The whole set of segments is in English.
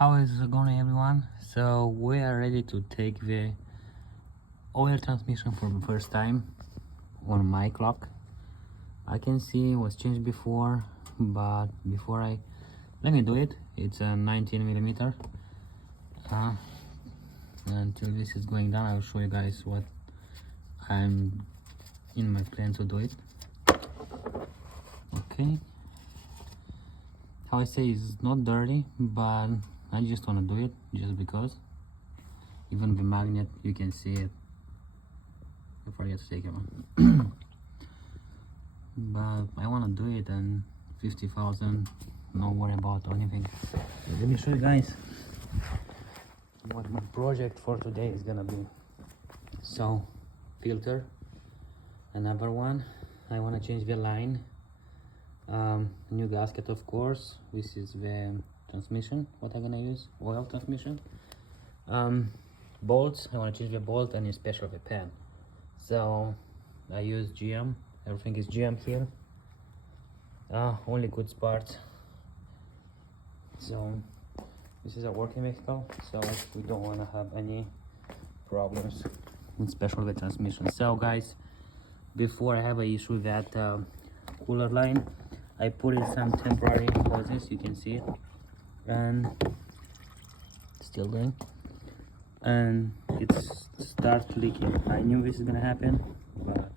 How is it going, everyone? So we are ready to take the oil transmission for the first time on my clock. I can see it was changed before, but let me do it. It's a 19 millimeter. Until this is going down, I'll show you guys what I'm in my plan to do it. Okay, how I say it's not dirty, but I just want to do it just because. Even the magnet, you can see it. I forget to take it on. But I want to do it, and 50,000, no worry about anything. Let me show you guys what my project for today is gonna be. So, filter, another one. I want to change the line. New gasket, of course. This is the transmission, what I'm gonna use, oil transmission. Bolts, I want to change the bolt, and especially the pan. So I use GM, everything is GM here. Only good parts. So this is a working vehicle, so we don't want to have any problems, especially the transmission. So guys, before I have an issue with that cooler line, I put in some temporary hoses, you can see it, and still doing, and it starts leaking. I knew this is gonna happen, but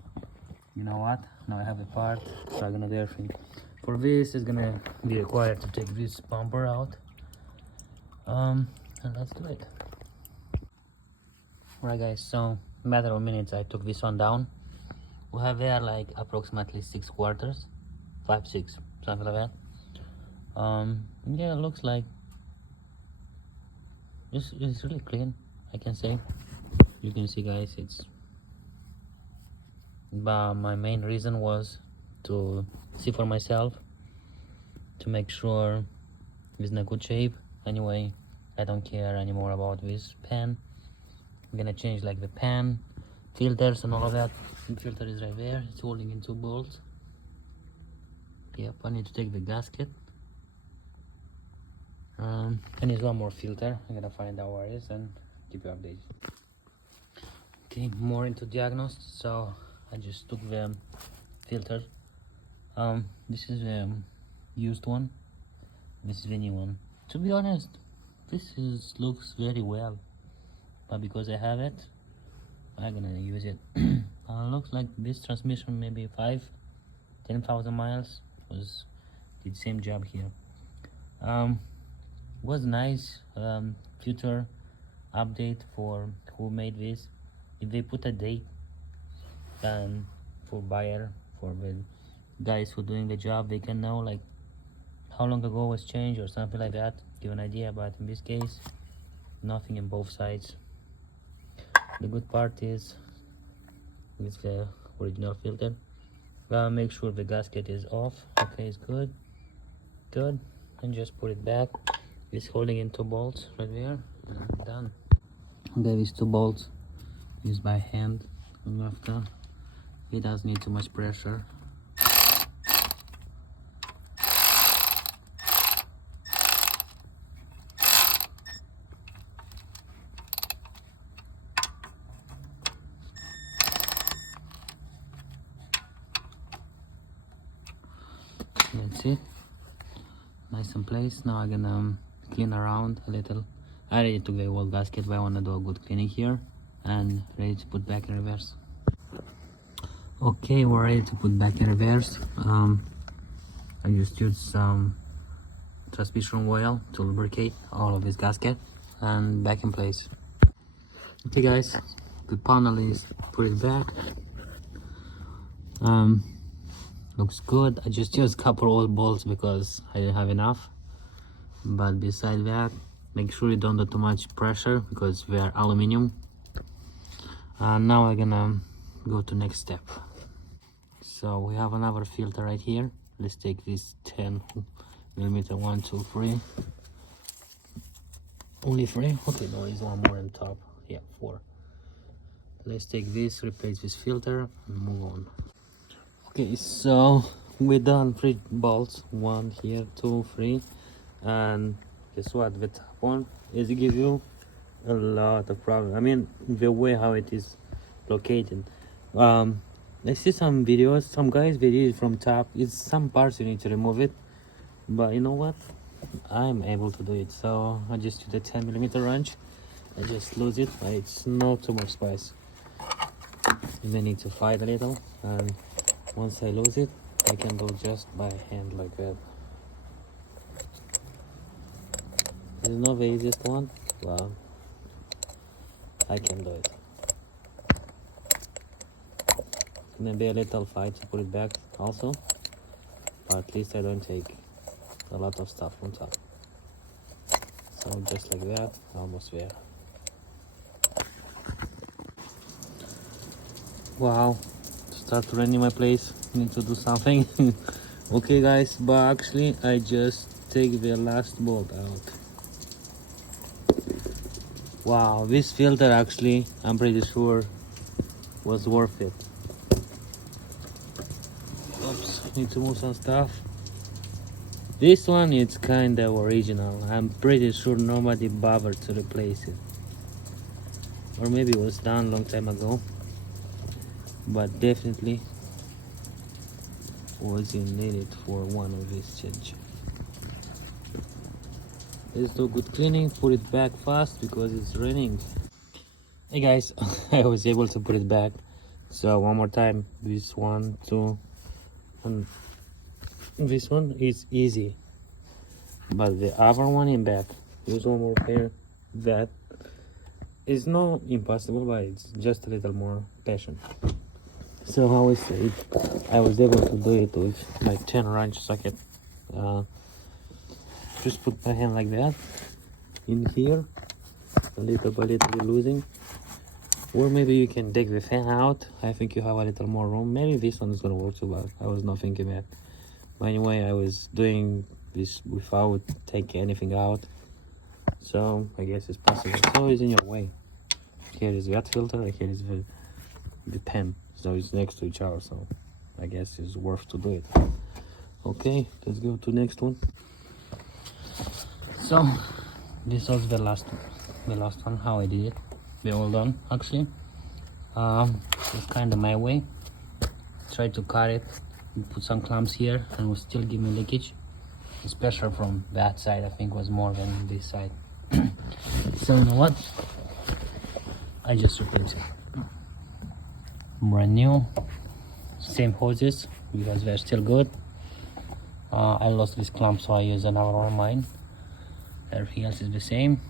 you know what, now I have a part, so I'm gonna do everything. For this, it's gonna be required to take this bumper out, and let's do it. Alright guys, so matter of minutes I took this one down. We have there like approximately 6 quarters, 5, 6, something like that. Yeah, it looks like it's really clean, I can say. You can see guys, but my main reason was to see for myself, to make sure it's in a good shape. Anyway, I don't care anymore about this pan. I'm gonna change like the pan, filters and all of that. The filter is right there, it's holding in 2 bolts. Yep, I need to take the gasket. I need one more filter. I'm gonna find out where it is and keep you updated. Okay, more into diagnosed. So I just took the filter. This is the used one. This is the new one. To be honest, looks very well, but because I have it, I'm gonna use it. Looks like this transmission maybe 10,000 miles was did the same job here. Was nice. Future update for who made this, if they put a date, for buyer, for the guys who doing the job, they can know like how long ago was changed or something like that, give an idea. But in this case, nothing in both sides. The good part is with the original filter. Make sure the gasket is off. Okay, it's good, and just put it back. It's holding in 2 bolts right there, and done. Okay, these 2 bolts used by hand, and after it doesn't need too much pressure. That's it, nice in place. Now I'm gonna clean around a little. I already took the old gasket, but I want to do a good cleaning here and ready to put back in reverse. Okay, we're ready to put back in reverse. I just used some transmission oil to lubricate all of this gasket and back in place. Okay guys, the panel is put it back. Looks good. I just used a couple old bolts because I didn't have enough, but beside that, make sure you don't do too much pressure because they are aluminum. Now we're gonna go to next step. So we have another filter right here. Let's take this 10 millimeter, 1, 2, 3. Only 3? Okay, no, there's one more on top. Yeah, 4. Let's take this, replace this filter, and move on. Okay, so we done 3 bolts, 1 here, 2, 3, and guess what, the top one is give you a lot of problem. I mean, the way how it is located. I see some videos, some guys videos from top. It's some parts you need to remove it, but you know what, I'm able to do it. So I just do the 10mm wrench. I just lose it. It's not too much space. You may need to fight a little, and once I lose it, I can go just by hand like that. This is not the easiest one. Well, I can do it. Maybe a little fight to put it back also, but at least I don't take a lot of stuff on top. So just like that, almost there. Wow, start running my place. Need to do something. Okay guys, but actually I just take the last bolt out. Wow, this filter actually, I'm pretty sure, was worth it. Oops, need to move some stuff. This one is kind of original. I'm pretty sure nobody bothered to replace it. Or maybe it was done a long time ago. But definitely wasn't needed for one of these change. Let's do good cleaning, put it back fast because it's raining. Hey guys, I was able to put it back. So one more time, this one, two, and this one is easy. But the other one in back, use one more pair. That is not impossible, but it's just a little more passion. So how I say it, I was able to do it with my 10 wrench socket. Just put my hand like that in here, a little by little losing. Or maybe you can take the fan out. I think you have a little more room. Maybe this one is gonna work too, but I was not thinking that. But anyway, I was doing this without taking anything out. So I guess it's possible. So it's in your way. Here is that filter, here is the pen. So it's next to each other, so I guess it's worth to do it. Okay, let's go to next one. So this was the last one, how I did it. We're all done actually. It's kind of my way. Try to cut it, put some clamps here, and will still give me leakage, especially from that side. I think was more than this side. So you know what, I just replace it. Brand new, same hoses because they're still good. I lost this clamp, so I use another one of mine. Everything else is the same.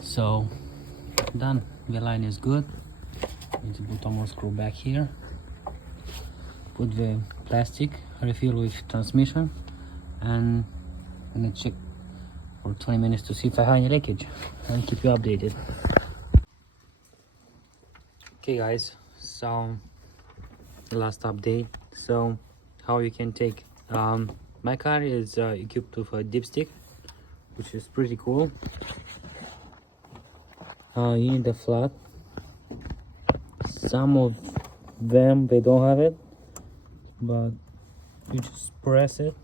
So done. The line is good. Need to put one more screw back here. Put the plastic, refill with transmission, and I'm gonna check for 20 minutes to see if I have any leakage and keep you updated. Okay guys, so the last update. So how you can take my car is equipped with a dipstick, which is pretty cool. You need a flat. Some of them they don't have it, but you just press it.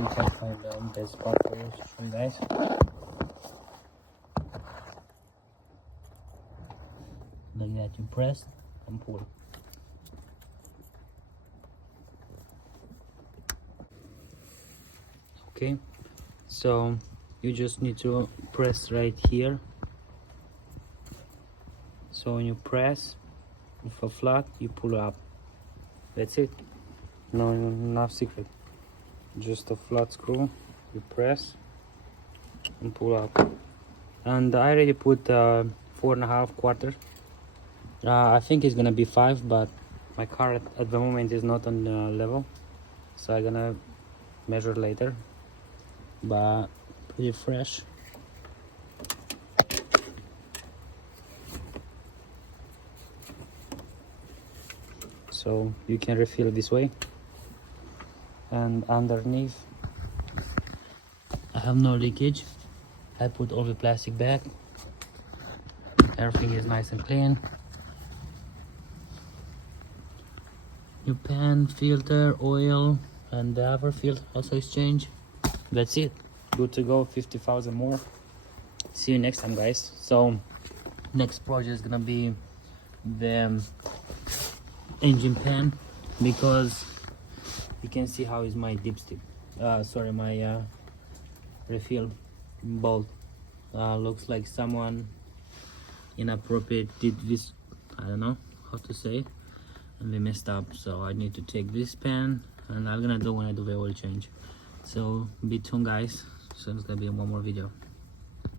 You can find the best spot for you to show you guys. Like that, you press and pull. Okay, so you just need to press right here. So when you press with a flat, you pull up. That's it. No enough secret. Just a flat screw, you press and pull up. And I already put 4.5 quarter. I think it's gonna be 5, but my car at the moment is not on the level, so I'm gonna measure later. But pretty fresh. So you can refill this way. And underneath I have no leakage. I put all the plastic back. Everything is nice and clean. New pan, filter, oil, and the other filter also is changed. That's it. Good to go. 50,000 more. See you next time, guys. So next project is gonna be the engine pan, because you can see how is my dipstick. Sorry, my refill bolt. Looks like someone inappropriate did this. I don't know how to say, and they messed up. So I need to take this pan, and I'm gonna do when I do the oil change. So be tuned, guys. So there's gonna be one more video.